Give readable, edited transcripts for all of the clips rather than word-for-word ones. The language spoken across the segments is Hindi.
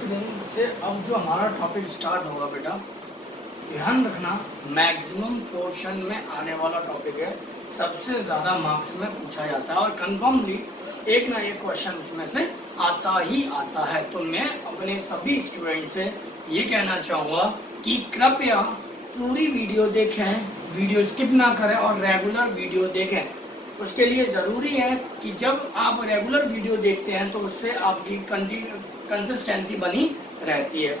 के दिन से अब जो हमारा टॉपिक स्टार्ट होगा बेटा, ध्यान रखना, मैक्सिमम पोर्शन में आने वाला टॉपिक है, सबसे ज़्यादा मार्क्स में पूछा जाता है और कंफर्मली एक ना एक क्वेश्चन उसमें से आता ही आता है। तो मैं अपने सभी स्टूडेंट से ये कहना चाहूँगा कि कृपया पूरी वीडियो देखें, वीडियो स्किप ना करें और रेगुलर वीडियो देखें। उसके लिए ज़रूरी है कि जब आप रेगुलर वीडियो देखते हैं तो उससे आपकी कंसिस्टेंसी बनी रहती है।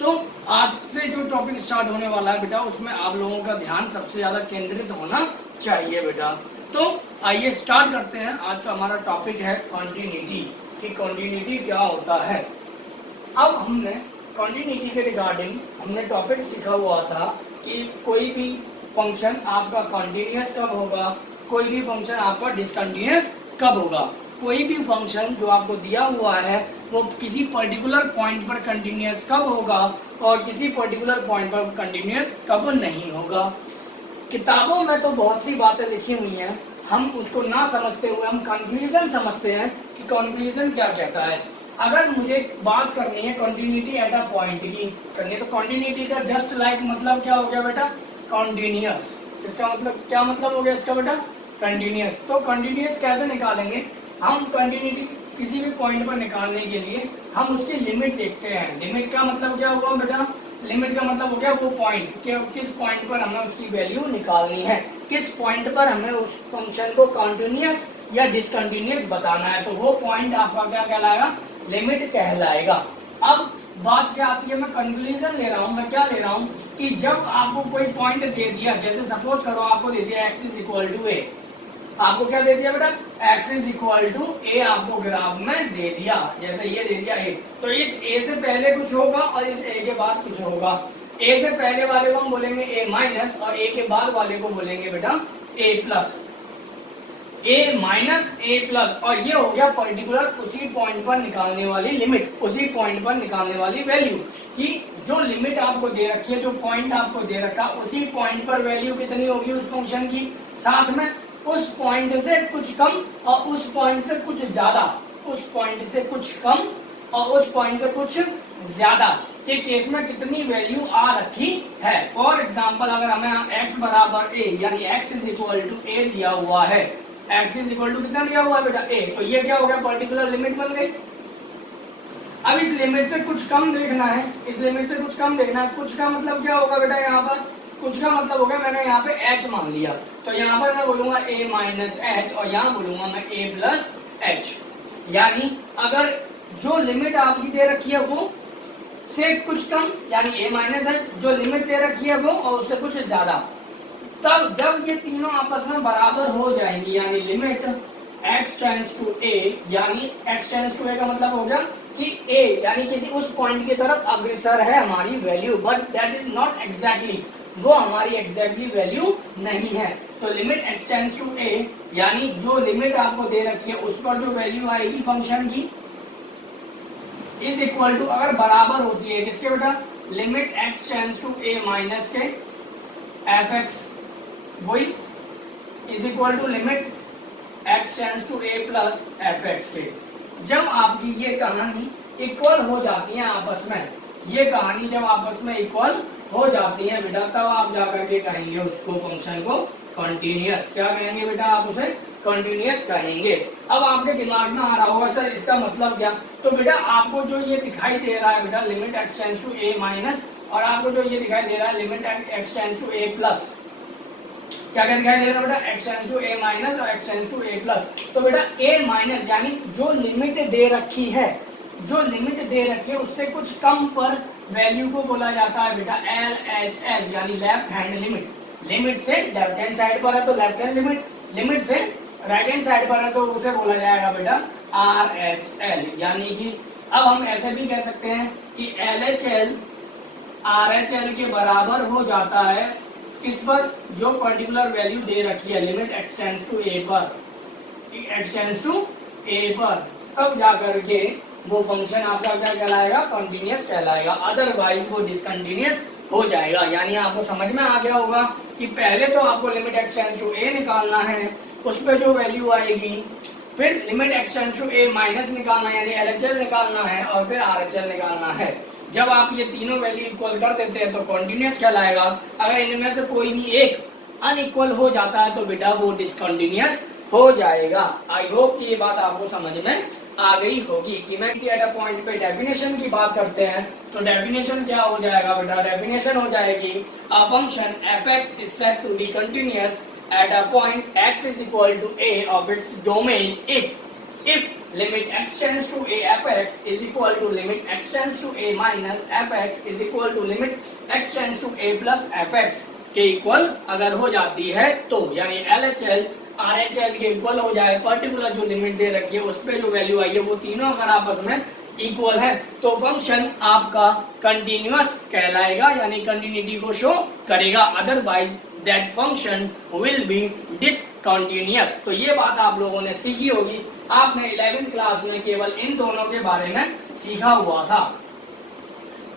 तो आज से जो टॉपिक स्टार्ट होने वाला है बेटा, उसमें आप लोगों का ध्यान सबसे ज़्यादा केंद्रित होना चाहिए बेटा। तो आइए स्टार्ट करते हैं। आज का हमारा टॉपिक है कॉन्टिन्यूटी, कि कॉन्टिन्यूटी क्या होता है। अब हमने कॉन्टिन्यूटी के रिगार्डिंग हमने टॉपिक सीखा हुआ था कि कोई भी फंक्शन आपका कॉन्टिन्यूस कब होगा, कोई भी फंक्शन आपका डिसकंटिन्यूस कब होगा। कोई भी फंक्शन जो आपको दिया हुआ है वो किसी पर्टिकुलर पॉइंट पर कंटिन्यूस कब होगा और किसी पर्टिकुलर पॉइंट पर कंटिन्यूस कब नहीं होगा। किताबों में तो बहुत सी बातें लिखी हुई हैं, हम उसको ना समझते हुए हम कंक्लूजन समझते हैं कि कंक्लूजन क्या कहता है। अगर मुझे बात करनी है कंटिन्यूटी एट अ पॉइंट की करनी है, तो कंटिन्यूटी का जस्ट लाइक मतलब क्या हो गया बेटा, कॉन्टिन्यूस। इसका मतलब क्या मतलब हो गया इसका बेटा, कंटिन्यूस। तो कंटिन्यूस कैसे निकालेंगे हम? कंटिन्यूटी किसी भी पॉइंट पर निकालने के लिए हम उसकी लिमिट देखते हैं। लिमिट का मतलब क्या हुआ बेटा, लिमिट का मतलब हो गया वो पॉइंट, किस पॉइंट पर हमें उसकी वैल्यू निकालनी है, किस पॉइंट पर हमें उस फंक्शन को कंटिन्यूस या डिसकंटिन्यूस बताना है। तो वो पॉइंट आपका क्या कहलाएगा, लिमिट कहलाएगा। अब बात क्या आती है, मैं कंक्लूजन ले रहा हूँ। मैं क्या ले रहा हूँ कि जब आपको कोई पॉइंट दे दिया, जैसे सपोज करो आपको दे दिया x इज इक्वल टू ए, आपको क्या दे दिया बेटा, x इज इक्वल टू ए आपको ग्राफ में दे दिया, जैसे ये दे दिया a। तो इस a से पहले कुछ होगा और इस a के बाद कुछ होगा। a से पहले वाले को हम बोलेंगे a माइनस और a के बाद वाले को बोलेंगे बेटा a plus, a minus a plus. और ये हो गया पर्टिकुलर उसी पॉइंट पर निकालने वाली लिमिट, उसी पॉइंट पर निकालने वाली वैल्यू, कि जो लिमिट आपको दे रखी है, जो पॉइंट आपको दे रखा, उसी पॉइंट पर वैल्यू कितनी होगी उस फंक्शन की, साथ में उस पॉइंट से कुछ कम और उस पॉइंट से कुछ ज्यादा, उस पॉइंट से कुछ कम और उस पॉइंट से कुछ ज्यादा के केस में कितनी वैल्यू आ रखी है। फॉर एग्जांपल अगर हमें x बराबर a यानी x is equal to a दिया हुआ है, x इज इक्वल टू कितना दिया हुआ है बेटा a, तो ये क्या हो गया, पर्टिकुलर लिमिट बन गई। अब इस लिमिट से कुछ कम देखना है, इस लिमिट से कुछ कम देखना है। कुछ का मतलब क्या होगा बेटा, यहाँ पर कुछ का मतलब हो गया, मैंने यहाँ पे h मान लिया, तो यहाँ पर मैं बोलूंगा a माइनस एच और यहाँ बोलूंगा मैं a प्लस एच। यानी अगर जो लिमिट आपकी दे रखी है वो से कुछ कम यानी a माइनस एच, जो लिमिट दे रखी है वो और उससे कुछ ज्यादा, तब जब ये तीनों आपस में बराबर हो जाएंगी, यानी limit x tends to a, यानी x टेंड्स टू a का मतलब हो गया कि a यानी किसी उस पॉइंट की तरफ अग्रसर है हमारी value, but that is not exactly, वो हमारी एग्जैक्टली वैल्यू नहीं है। तो limit x tends to a यानी जो लिमिट आपको दे रखी है उस पर जो वैल्यू आएगी फंक्शन की, इज इक्वल टू, अगर बराबर होती है किसके बेटा, limit x tends to a minus के fx, वही is equal to limit x tends to a plus fx के। जब आपकी ये कहानी इक्वल हो जाती है आपस में, ये कहानी जब आपस में इक्वल हो जाती है बेटा, तब आप जाकर के कहेंगे उसको फंक्शन को कंटिन्यूअस। क्या कहेंगे बेटा, आप उसे कंटिन्यूअस कहेंगे। अब आपके दिमाग में आ रहा होगा सर इसका मतलब क्या, तो बेटा आपको जो ये दिखाई दे रहा है बेटा limit x tends to a minus, और आपको जो ये दिखाई दे रहा है limit x tends to a plus, क्या क्या दिखाई दे रहा है बेटा, x tends to a minus और x tends to a plus. तो बेटा a माइनस यानी जो लिमिट दे रखी है, जो लिमिट दे रखी है उससे कुछ कम पर वैल्यू को बोला जाता है बेटा LHL, यानी लेफ्ट हैंड लिमिट। लिमिट से लेफ्ट हैंड साइड पर है तो लेफ्ट हैंड लिमिट, लिमिट से राइट हैंड साइड पर है तो उसे बोला जाएगा बेटा RHL। यानी कि अब हम ऐसे भी कह सकते हैं कि LHL RHL के बराबर हो जाता है किस पर, जो पर्टिकुलर वैल्यू दे रखी है limit x tends to a पर, x टेंड्स टू a पर, तब जाकर के वो फंक्शन आपका क्या कहलाएगा, कंटिन्यूअस कहलाएगा, अदरवाइज वो डिसकंटिन्यूअस हो जाएगा। यानी आपको समझ में आ गया होगा कि पहले तो आपको limit x tends to a निकालना है, उस पर जो वैल्यू आएगी फिर limit x tends to a minus निकालना है, यानी एलएचएल निकालना है, और फिर आरएचएल निकालना है। जब आप ये तीनों वैल्यू इक्वल कर देते हैं तो कॉन्टिन्यूअस कहलाएगा। अगर इनमें से कोई भी एक अनइक्वल हो जाता है तो बेटा वो डिसकंटिन्यूअस हो जाएगा। आई होप कि ये बात आपको समझ में आ गई होगी कि मैं एट अ पॉइंट पे डेफिनेशन की बात करते हैं तो डेफिनेशन क्या हो जाएगा बेटा, डेफिनेशन हो जाएगी a function fx is said to be continuous at a point x is equal to a of its domain if limit x tends to a fx is equal to limit x tends to a minus fx is equal to limit x tends to a plus fx के इक्वल अगर हो जाती है तो, यानी LHL RHL के इक्वल हो जाए, पर्टिकुलर जो लिमिट दे रखी है उस पे जो वैल्यू आई है वो तीनों अगर आपस में इक्वल है तो फंक्शन आपका कंटिन्यूअस कहलाएगा, यानी कंटिन्यूटी को शो करेगा। Otherwise that function will be discontinuous. तो ये बात आप लोगों ने सीखी होगी, आपने 11th क्लास में केवल इन दोनों के बारे में सीखा हुआ था,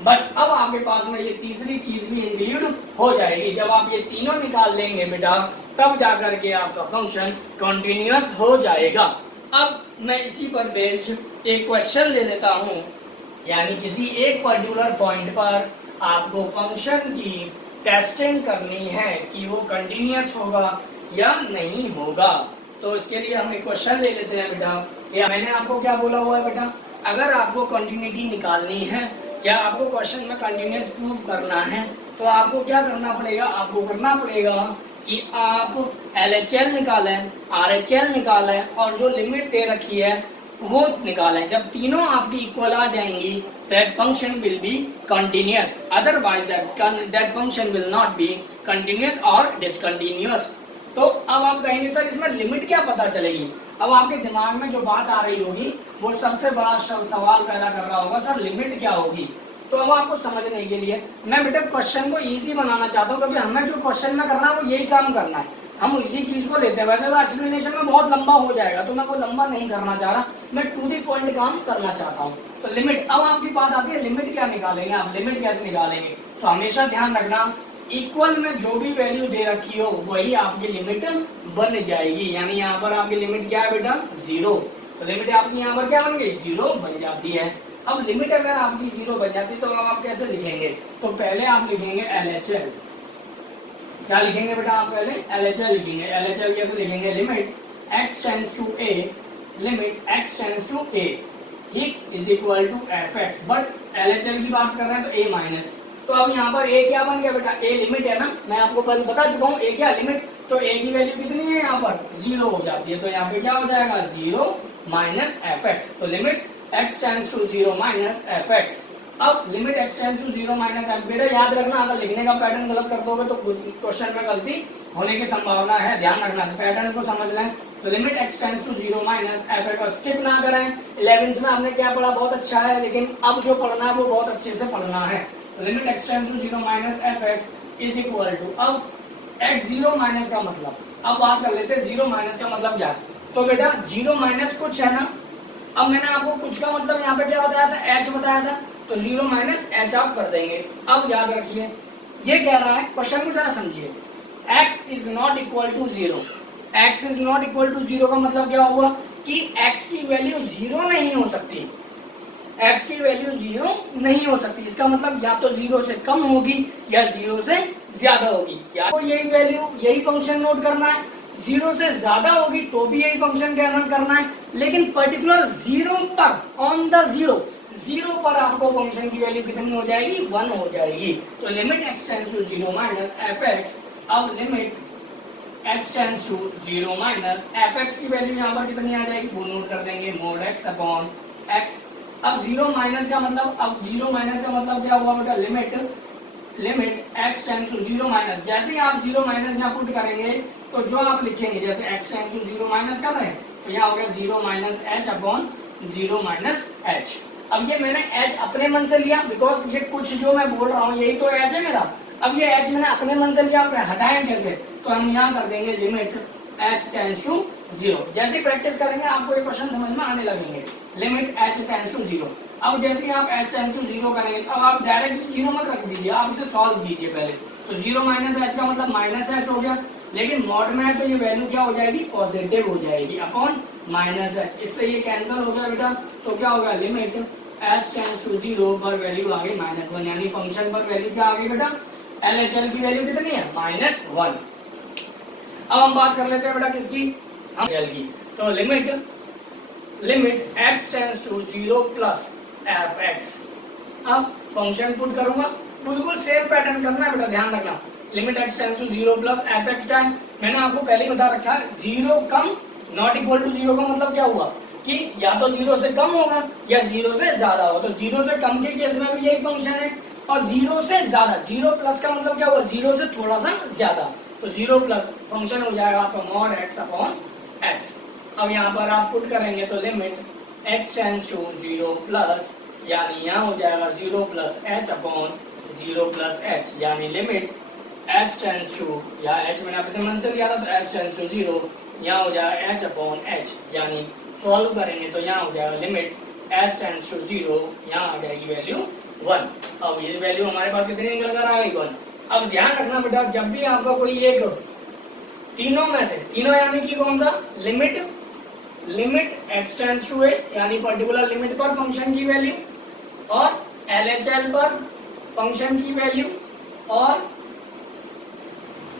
बट अब आपके पास में ये तीसरी चीज भी इंक्लूड हो जाएगी। जब आप ये तीनों निकाल लेंगे बेटा तब जाकर के आपका फंक्शन कंटिन्यूअस हो जाएगा। अब मैं इसी पर बेस्ड एक क्वेश्चन ले लेता हूँ, यानी किसी एक पर्टिकुलर पॉइंट पर आपको फंक्शन की टेस्टिंग करनी है कि वो कंटिन्यूअस होगा या नहीं होगा। तो इसके लिए हम एक क्वेश्चन ले लेते हैं बेटा। या मैंने आपको क्या बोला हुआ है बेटा, अगर आपको कंटिन्यूटी निकालनी है या आपको क्वेश्चन में कंटिन्यूअस प्रूव करना है तो आपको क्या करना पड़ेगा, आपको करना पड़ेगा कि आप LHL निकालें, RHL निकालें और जो लिमिट दे रखी है वो निकालें। जब तीनों आपकी इक्वल आ जाएंगी that function will be continuous, otherwise that function will not be continuous और डिसकंटिन्यूअस। तो अब आप कहेंगे सर इसमें लिमिट क्या पता चलेगी। अब आपके दिमाग में जो बात आ रही होगी वो सबसे बड़ा सवाल पैदा कर रहा होगा, सर लिमिट क्या होगी। तो अब आपको समझने के लिए मैं बेटा क्वेश्चन को इजी बनाना चाहता हूँ, क्योंकि हमें जो क्वेश्चन में करना है वो यही काम करना है, हम इसी चीज को लेते हैं। वैसे तो एक्सप्लेनेशन में बहुत लंबा हो जाएगा तो मैं वो लंबा नहीं करना चाह रहा, मैं टू दी पॉइंट काम करना चाहता हूँ। तो लिमिट, अब आपकी बात आती है लिमिट क्या निकालेंगे, आप लिमिट कैसे निकालेंगे। तो हमेशा ध्यान रखना इक्वल में जो भी वैल्यू दे रखी हो वही आपकी लिमिट बन जाएगी, यानी यहाँ पर आपकी लिमिट क्या है बेटा, 0। तो लिमिट आपकी यहाँ पर क्या बन गई, 0 बन जाती है। अब लिमिट अगर आपकी 0 बन जाती है तो अब आप कैसे लिखेंगे, तो पहले आप लिखेंगे LHL। क्या लिखेंगे बेटा आप, पहले LHL लिखेंगे। LHL कैसे लिखेंगे, limit x tends to a, limit x tends to a is equal to fx, but LHL की बात कर रहे हैं तो a माइनस। तो अब यहाँ पर a क्या बन गया बेटा, a लिमिट है ना, मैं आपको कल बता चुका हूँ a क्या लिमिट। तो a की वैल्यू कितनी है यहाँ पर, 0 हो जाती है। तो यहाँ पे क्या हो जाएगा, 0 माइनस fx। तो limit x tends to 0 minus fx। अब limit x tends to 0 minus f, बेटा याद रखना अगर लिखने का पैटर्न गलत कर दोगे तो क्वेश्चन में गलती होने की संभावना है, ध्यान रखना, पैटर्न को समझ लें। तो limit x tends to 0 minus fx, और स्किप ना करें। 11th में हमने क्या पढ़ा बहुत अच्छा है, लेकिन अब जो पढ़ना है वो बहुत अच्छे से पढ़ना है। Limit x tends to 0 minus fx is equal to, अब x 0 माइनस का मतलब, अब बात कर लेते हैं 0 माइनस का मतलब क्या है। तो बेटा 0 माइनस कुछ है ना, अब मैंने आपको कुछ का मतलब यहाँ पे क्या बताया था, h बताया था, तो 0 माइनस h आप कर देंगे। अब याद रखिए ये कह रहा है, क्वेश्चन को जरा समझिए, x is not equal to 0, x is not equal to 0 का मतलब क्या हुआ कि x की वैल्यू 0 नहीं हो सकती, x की वैल्यू 0 नहीं हो सकती। इसका मतलब या तो 0 से कम होगी या 0 से ज्यादा होगी, या तो यही वैल्यू यही फंक्शन नोट करना है, 0 से ज्यादा होगी तो भी यही फंक्शन का नोट करना है, लेकिन पर्टिकुलर 0 पर, ऑन द 0 पर आपको फंक्शन की वैल्यू कितनी हो जाएगी, 1 हो जाएगी। तो limit x tends to 0 minus fx, अब limit x tends to 0 minus fx की वैल्यू यहाँ पर कितनी आ जाएगी, वो नोट कर देंगे, मोड x अपॉन x। अब 0 माइनस का मतलब, अब 0 माइनस का मतलब क्या हुआ बेटा, limit x tends to 0 minus, जैसे ही आप 0 माइनस यहाँ पुट करेंगे तो जो आप लिखेंगे, जैसे x टेंड्स टू 0 माइनस कर रहे हैं तो यहाँ हो गया 0 minus h upon 0 minus h। अब ये मैंने h अपने मन से लिया, बिकॉज ये कुछ जो मैं बोल रहा हूँ यही तो h है मेरा। अब ये h मैंने अपने मन से लिया, हटाएं कैसे, तो हम यहाँ कर देंगे लिमिट h टेंड्स टू 0। जैसे प्रैक्टिस करेंगे आपको ये क्वेश्चन समझ में आने लगेंगे। लिमिट h टेंड्स टू 0, अब जैसे ही आप h टेंड्स टू 0 करेंगे, अब आप डायरेक्ट 0 मत रख दीजिए, आप इसे सॉल्व कीजिए पहले। तो 0 माइनस h का मतलब माइनस h हो गया, लेकिन मॉड में है तो ये वैल्यू क्या हो जाएगी, पॉजिटिव हो जाएगी, अपॉन माइनस है, इससे ये कैंसिल हो गया बेटा, तो क्या होगा लिमिट एच टेंड्स टू 0 पर वैल्यू आ गई -1, यानी फंक्शन पर वैल्यू क्या आ गई बेटा, LHL की वैल्यू कितनी है -1। अब हम बात कर लेते हैं बेटा किसकी, LHL की। तो limit x tends to 0 plus fx। अब फंक्शन पुट करूंगा, बिल्कुल सेम पैटर्न करना है बेटा, ध्यान रखना। Limit x tends to 0 plus fx का है, मैंने आपको पहले ही बता रखा है 0 कम नॉट इक्वल टू 0 का मतलब क्या हुआ कि या तो 0 से कम होगा या 0 से ज्यादा होगा। तो 0 से कम के केस में भी यही फंक्शन है, और 0 से ज्यादा, 0 प्लस का मतलब क्या हुआ, 0 से थोड़ा सा ज्यादा, तो 0 प्लस फंक्शन हो जाएगा आपका मॉड x अपॉन x। अब यहाँ पर आप पुट करेंगे तो limit x tends to 0 plus, यानी यहाँ हो जाएगा 0 plus h upon 0 plus h, यानी लिमिट h टेंड्स टू, या h मैंने आपके मन से लिया था तो h टेंड्स टू 0, यहाँ हो जाएगा h अपॉन h, यानी सॉल्व करेंगे तो यहाँ हो जाएगा लिमिट h टेंड्स टू 0, यहाँ आ जाएगी वैल्यू 1। अब ये वैल्यू हमारे पास कितनी निकल कर आ गई 1। अब ध्यान रखना बेटा, जब भी आपका कोई एक तीनों में से, तीनों यानी कि कौन सा, limit x tends to a यानी पर्टिकुलर लिमिट पर फंक्शन की वैल्यू, और LHL पर फंक्शन की वैल्यू, और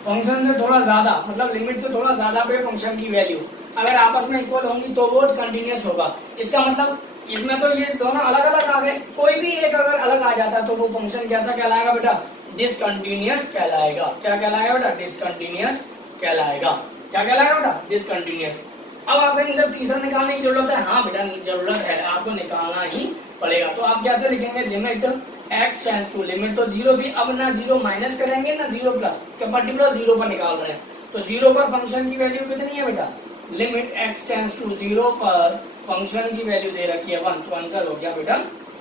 फंक्शन से थोड़ा ज्यादा मतलब लिमिट से थोड़ा ज्यादा पे फंक्शन की वैल्यू अगर आपस में इक्वल होंगी तो वो कंटिन्यूअस होगा। इसका मतलब इसमें तो ये दोनों अलग अलग आ गए, कोई भी एक अगर अलग आ जाता तो वो फंक्शन कैसा कहलाएगा बेटा, डिसकंटिन्यूअस कहलाएगा। क्या कहलाएगा बेटा, डिसकंटिन्यूअस कहलाएगा। क्या कहलाएगा बेटा, डिसकंटिन्यूअस। अब आपको इन सब तीसरा निकालने की जरूरत है, हाँ बेटा जरूरत है, आपको निकालना ही पड़ेगा। तो आप कैसे लिखेंगे, limit x tends to, limit तो 0 थी, अब ना 0 माइनस करेंगे ना 0 प्लस, क्या पर्टिकुलर 0 पर निकाल रहे हैं, तो 0 पर फंक्शन की वैल्यू कितनी है बेटा, लिमिट x टेंड्स टू 0 पर फंक्शन की वैल्यू दे रखी है 1, तो आंसर हो गया बेटा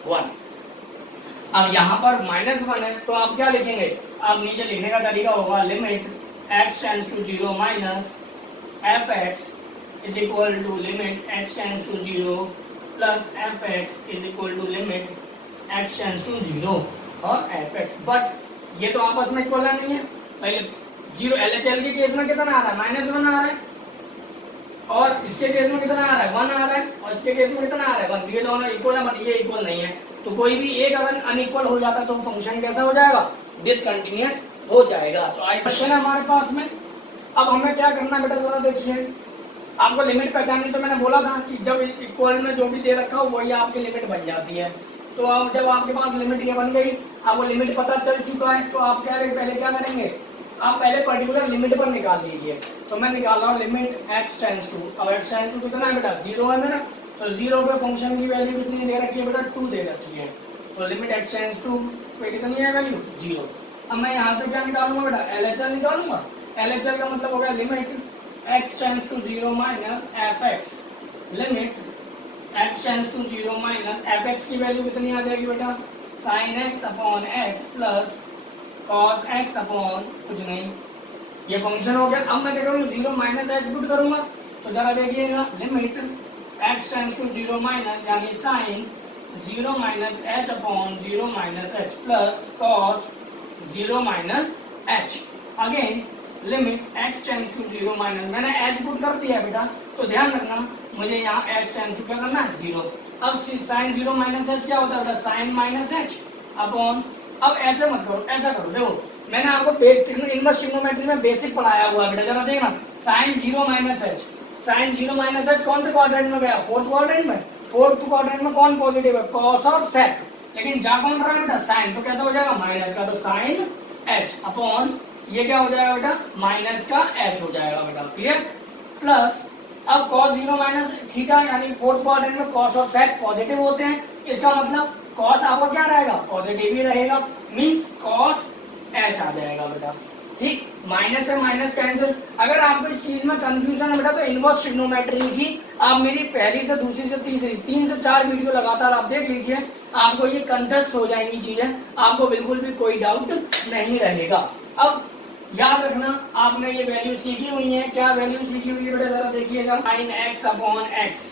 1। अब यहाँ पर -1 है तो आप क्या लिखेंगे, आप नीचे लिखने का तरीका होगा limit x tends to 0 minus fx is equal to limit x tends to 0 plus fx is equal to limit x tends to 0 और fx। बट ये तो आपस में इक्वल नहीं है, पहले 0 LHL के केस में कितना आ रहा है, -1 आ रहा है, और इसके केस में कितना आ रहा है 1 आ रहा है, और इसके केस में कितना आ रहा है 1। ये दोनों इक्वल है बट ये इक्वल नहीं है, तो कोई भी एक अगर अनइक्वल हो जाता है तो फंक्शन कैसा हो जाएगा, डिसकंटिन्यूअस हो जाएगा। तो आई क्वेश्चन है हमारे पास में। अब हमें क्या करना बेटा, जरा देखिए, आपको लिमिट पहचाननी, तो मैंने बोला था कि जब इक्वल में जो भी दे रखा हो वही आपकी लिमिट बन जाती है। तो अब जब आपके पास लिमिट ये बन गई, आपको लिमिट पता चल चुका है, तो आप पहले क्या करेंगे, आप पहले पर्टिकुलर लिमिट पर निकाल दीजिए। तो मैं निकाल रहा हूँ लिमिट x टेंड्स टू, अब x टेंड्स टू कितना है बेटा 0 है मेरा, तो 0 पे फंक्शन की वैल्यू कितनी दे रखी है बेटा 2 दे रखी है, तो लिमिट x टेंड्स टू पे कितनी है वैल्यू 0। अब मैं यहाँ पे क्या निकालूंगा बेटा, LHL निकालूंगा। LHL का मतलब हो गया limit x tends to 0 minus fx, limit x tends to 0 minus fx की वैल्यू कितनी आ जाएगी बेटा, sin x upon x plus cos x upon कुछ नहीं, ये फंक्शन हो गया। अब मैं क्या करूँगा 0 माइनस h पुट करूंगा, तो जरा देखिएगा limit x tends to 0 minus यानी sin 0 minus h upon 0 minus h plus cos 0 minus h, again limit x tends to 0 minus, मैंने h पुट कर दिया बेटा, तो ध्यान रखना मुझे यहाँ x टेंड्स टू क्या करना है 0। अब sin 0 माइनस h क्या होता है, sin माइनस h अपॉन, अब ऐसे मत करो, ऐसा करो, देखो मैंने आपको इनवर्स ट्रिग्नोमेट्री में बेसिक पढ़ाया हुआ है बेटा, जरा देखना sin 0 minus h, sin 0 minus h कौन से क्वाड्रेंट में गया, फोर्थ क्वाड्रेंट में, फोर्थ क्वाड्रेंट में कौन पॉजिटिव है, cos और sec, लेकिन जा कौन रहा है बेटा sin, तो कैसा हो जाएगा माइनस का, तो sin h अपॉन ये क्या हो जाएगा बेटा माइनस का h हो जाएगा बेटा, क्लियर, प्लस अब cos 0 माइनस थीटा यानी फोर्थ क्वाड्रेंट में cos और sec पॉजिटिव होते हैं, इसका मतलब cos आपका क्या रहेगा पॉजिटिव ही रहेगा, मींस cos h आ जाएगा बेटा, ठीक, माइनस से माइनस कैंसिल। अगर आपको इस चीज में कंफ्यूजन है बेटा तो इनवर्स ट्रिग्नोमेट्री की आप मेरी पहली से दूसरी से तीसरी 3 से 4 वीडियो लगातार आप देख लीजिए, आपको ये कंटेस्ट हो जाएंगी चीजें, आपको बिल्कुल भी कोई डाउट नहीं रहेगा। अब याद रखना आपने ये वैल्यू सीखी हुई है, क्या वैल्यू सीखी हुई है बेटा जरा देखिएगा, sin x अपॉन x,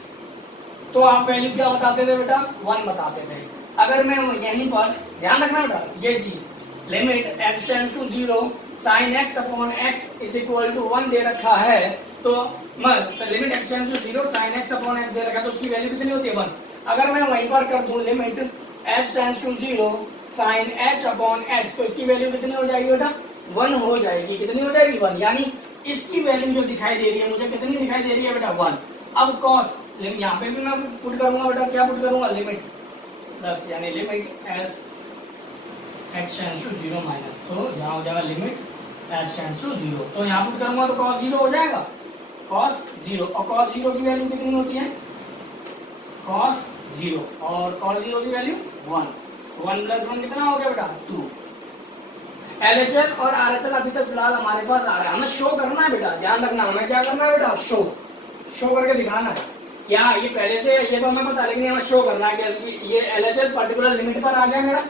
तो आप वैल्यू क्या बताते थे बेटा 1 बताते थे। अगर मैं यहीं पर ध्यान रखना बेटा ये चीज limit x tends to 0 sin x upon x is equal to 1 दे रखा है, तो limit x tends to 0 sin x upon x दे रखा है तो उसकी वैल्यू कितनी होती है 1। अगर मैं वहीं पर कर दूं limit h tends to 0 sin h upon x तो इसकी वैल्यू कितनी हो जाएगी बेटा 1 हो जाएगी। कितनी हो जाएगी 1, यानी इसकी वैल्यू जो दिखाई दे रही है मुझे कितनी दिखाई दे रही है बेटा 1। अब cos यहाँ पे भी मैं पुट करूंगा बेटा, क्या पुट करूंगा लिमिट प्लस यानी limit h tends to 0 minus, तो यहाँ हो जाएगा लिमिट h टेंड्स टू 0, तो यहाँ पुट करूंगा तो cos 0 हो जाएगा cos 0, और cos 0 की वैल्यू कितनी होती है cos 0, और cos 0 की वैल्यू 1, 1 प्लस 1 कितना हो गया बेटा 2। LHL और RHL अभी तक फिलहाल हमारे पास आ रहा है, हमें शो करना है बेटा, ध्यान रखना हमें क्या करना है बेटा शो करके दिखाना है। क्या ये पहले से ये तो हमें पता, लेकिन हमें शो करना है कैसे कि ये LHL पर्टिकुलर लिमिट पर आ गया मेरा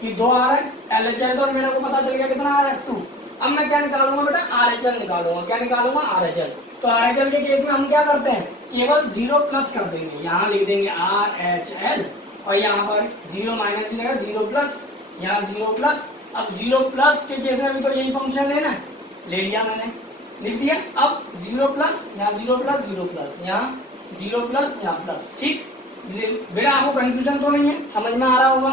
कि 2 आ रहा है, LHL पर मेरे को पता चल गया कितना आ रहा है 2। अब मैं क्या निकालूंगा बेटा RHL निकालूंगा, क्या निकालूंगा RHL। तो RHL के केस में हम क्या करते हैं केवल 0 प्लस कर देंगे, यहाँ लिख देंगे RHL और यहाँ पर 0 माइनस भी लगा 0 प्लस, यहाँ 0 प्लस। अब 0 प्लस के केस में भी तो यही फंक्शन लेना है, ले लिया मैंने, लिख दिया। अब 0 प्लस यहाँ 0 प्लस 0 प्लस, यहाँ 0 प्लस यहाँ प्लस, ठीक बेटा आपको कंफ्यूजन तो नहीं है, समझ में आ रहा होगा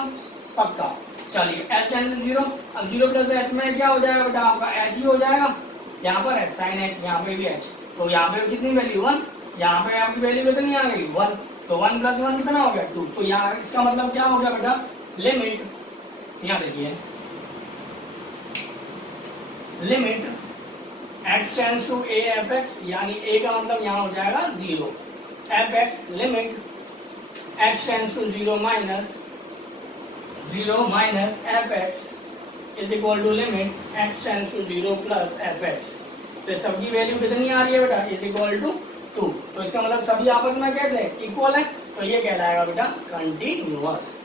पक्का। चलिए h टेंड्स टू 0, अब 0 प्लस h में क्या हो जाएगा बेटा आपका h ही हो जाएगा, यहाँ पर h sin h, यहाँ पे भी h, तो यहाँ पे कितनी वैल्यू 1, यहाँ पे आपकी वैल्यू कितनी आ गई 1, तो 1 प्लस 1 कितना हो गया 2। तो यहाँ इसका मतलब क्या हो गया बेटा लिमिट, यहाँ देखिए limit x tends to a fx, यानी a का मतलब यहाँ हो जाएगा 0, fx limit x tends to 0 minus fx is equal to limit x tends to 0 plus fx। तो सबकी वैल्यू कितनी आ रही है बेटा इज इक्वल टू 2, तो इसका मतलब सभी आपस में कैसे इक्वल है, तो ये कहलाएगा बेटा कंटिन्यूअस।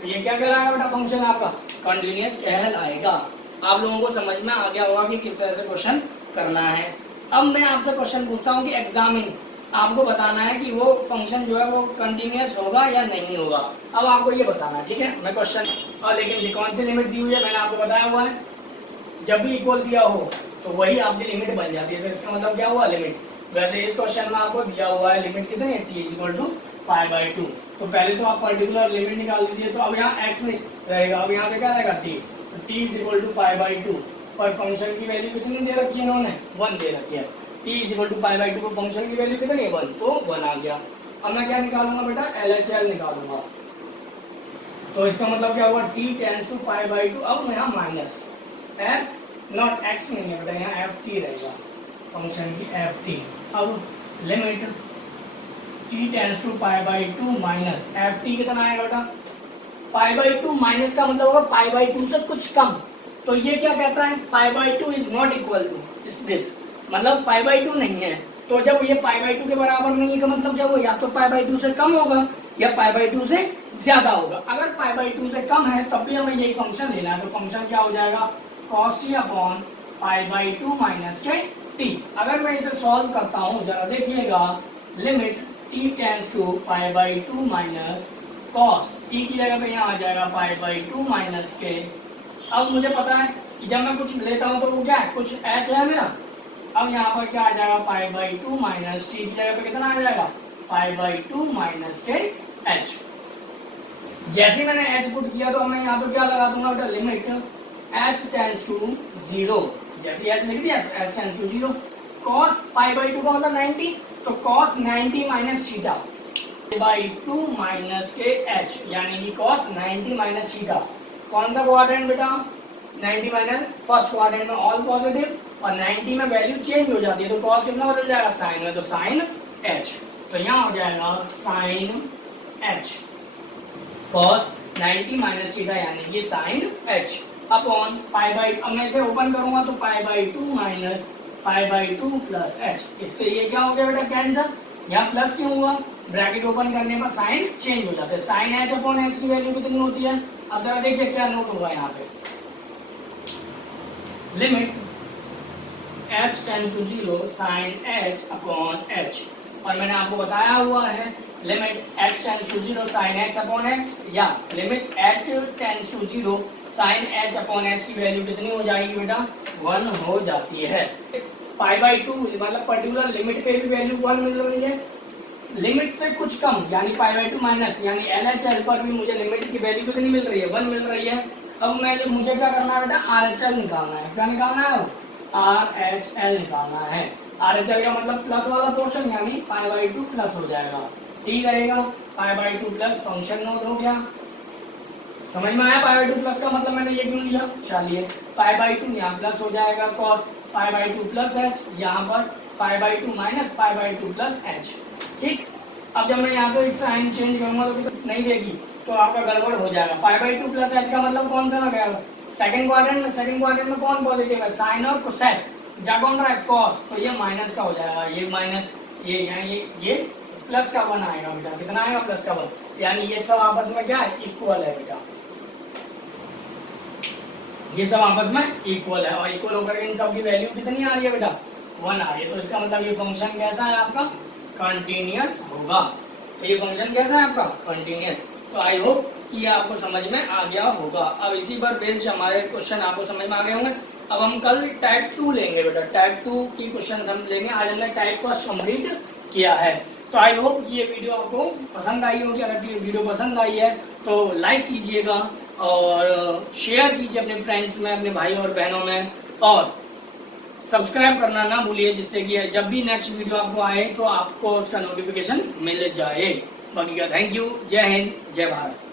तो ये क्या कहलाएगा बेटा फंक्शन आपका कंटिन्यूअस कहलाएगा। आप लोगों को समझ में आ गया होगा कि किस तरह से क्वेश्चन करना है। अब मैं आपसे क्वेश्चन पूछता हूँ कि एग्जामिन आपको बताना है कि वो फंक्शन जो है वो कंटिन्यूअस होगा या नहीं होगा। अब आपको ये बताना है, ठीक है मैं क्वेश्चन, और लेकिन कौन सी लिमिट दी हुई है मैंने आपको बताया हुआ है, जब भी इक्वल दिया हो तो वही आपकी लिमिट बन जाती है, तो इसका मतलब क्या हुआ लिमिट। वैसे इस क्वेश्चन में आपको दिया हुआ है लिमिट कितनी है t इज इक्वल टू π/2, तो पहले तो आप पर्टिकुलर लिमिट निकाल दीजिए, तो अब यहाँ x नहीं रहेगा, अब यहाँ पे क्या रहेगा t, तो t इज इक्वल टू π/2, और फंक्शन की वैल्यू कितनी दे रखी है इन्होंने 1 दे रखी है, t इज इक्वल टू π/2 पर फंक्शन की वैल्यू कितनी है 1, तो 1 आ गया। अब मैं क्या निकालूंगा बेटा LHL निकालूंगा, तो इसका मतलब क्या हुआ t टेंड्स टू π/2, अब यहाँ माइनस f नॉट x नहीं है बेटा, यहाँ ft रहेगा फंक्शन की ft। अब limit t tends to π/2 minus ft कितना आएगा बेटा π/2 माइनस का मतलब होगा π/2 से कुछ कम, तो ये क्या कहता है π/2 is not equal to this, मतलब π/2 नहीं है, तो जब ये π/2 के बराबर नहीं है का मतलब क्या होगा या तो π/2 से कम होगा या π/2 से ज्यादा होगा। अगर π/2 से कम है तब भी हमें यही फंक्शन लेना है, तो फंक्शन क्या हो जाएगा cos t अपॉन π/2 माइनस के t। अगर मैं इसे सॉल्व करता हूँ जरा देखिएगा, limit t tends to π/2 minus cos t की जगह पे यहाँ आ जाएगा π/2 माइनस के। अब मुझे पता है कि जब मैं कुछ लेता हूँ तो वो क्या है कुछ h है मेरा, अब यहाँ पर क्या आ जाएगा π/2 माइनस t की जगह पे कितना आ जाएगा π/2 माइनस के h। जैसे मैंने h पुट किया तो मैं यहाँ पर क्या लगा दूंगा बेटा लिमिट h टेंड्स टू 0, जैसे h लिख दिया तो h टेंड्स टू 0, cos π/2 का मतलब 90, तो cos 90 माइनस थीटा π/2 माइनस के h, यानी कि cos 90 माइनस थीटा। कौन सा क्वाड्रेंट बेटा 90 माइनस फर्स्ट क्वाड्रेंट में ऑल पॉजिटिव, और 90 में वैल्यू चेंज हो जाती है तो cos कितना बदल जाएगा साइन में, तो साइन h, तो यहाँ हो जाएगा sine h cos 90 minus theta यानी कि साइन h अपॉन π/2। अब मैं इसे ओपन करूंगा तो π/2 माइनस π/2 प्लस h, इससे ये क्या हो गया बेटा कैंसल, यहाँ प्लस क्यों हुआ ब्रैकेट ओपन करने पर साइन चेंज हो जाता है, साइन h अपॉन h की वैल्यू कितनी होती है। अब जरा देखिए क्या नोट होगा यहाँ पे, limit h tends to 0 sine h upon h, और मैंने आपको बताया हुआ है limit h tends to 0 sine x upon x, या limit h tends to 0 sine h upon h की वैल्यू कितनी हो जाएगी बेटा 1 हो जाती है। π/2 मतलब पर्टिकुलर लिमिट पे भी वैल्यू 1 मिल रही है, लिमिट से कुछ कम यानी π/2 माइनस यानी LHL पर भी मुझे लिमिट की वैल्यू कितनी मिल रही है, 1 मिल रही है। अब मुझे क्या करना है बेटा, RHL निकालना है। क्या निकालना है? RHL निकालना है। RHL का मतलब प्लस वाला पोर्शन यानी π/2 प्लस हो जाएगा, ठीक रहेगा। π/2 प्लस फंक्शन नोट हो गया, समझ में आया? π/2 प्लस का मतलब मैंने ये क्यों लिया, चलिए π/2 यहाँ प्लस हो जाएगा cos π/2 प्लस h, यहाँ पर π/2 माइनस π/2 प्लस h, ठीक। अब जब मैं यहाँ से साइन चेंज करूंगा तो नहीं देगी तो आपका गड़बड़ हो जाएगा। π/2 प्लस h का मतलब कौन सा आ गया, सेकंड क्वाड्रेंट में कौन पॉजिटिव है, साइन और कोसेक, जा कौन रहा है कॉस, तो ये माइनस का हो जाएगा, ये माइनस ये प्लस का 1 आएगा बेटा, कितना आएगा प्लस का 1, यानी ये सब आपस में क्या है, इक्वल है बेटा, ये सब आपस में इक्वल है। और इक्वल होकर इन सब की वैल्यू कितनी आ रही है बेटा, 1 आ रही है। तो इसका मतलब ये फंक्शन कैसा है आपका, कंटिन्यूअस होगा। तो ये फंक्शन कैसा है आपका, कंटिन्यूअस। तो आई होप कि ये आपको समझ में आ गया होगा। अब इसी पर बेस्ड हमारे क्वेश्चन आपको समझ में आ गए होंगे। अब हम कल टाइप 2 लेंगे बेटा, टाइप 2 की क्वेश्चन हम लेंगे। आज हमने टाइप फर्स्ट कंप्लीट किया है। तो आई होप ये वीडियो आपको पसंद आई होगी। अगर ये वीडियो पसंद आई है तो लाइक कीजिएगा और शेयर कीजिए अपने फ्रेंड्स में, अपने भाई और बहनों में, और सब्सक्राइब करना ना भूलिए, जिससे कि जब भी नेक्स्ट वीडियो आपको आए तो आपको उसका नोटिफिकेशन मिल जाए। बाकी का थैंक यू, जय हिंद, जय भारत।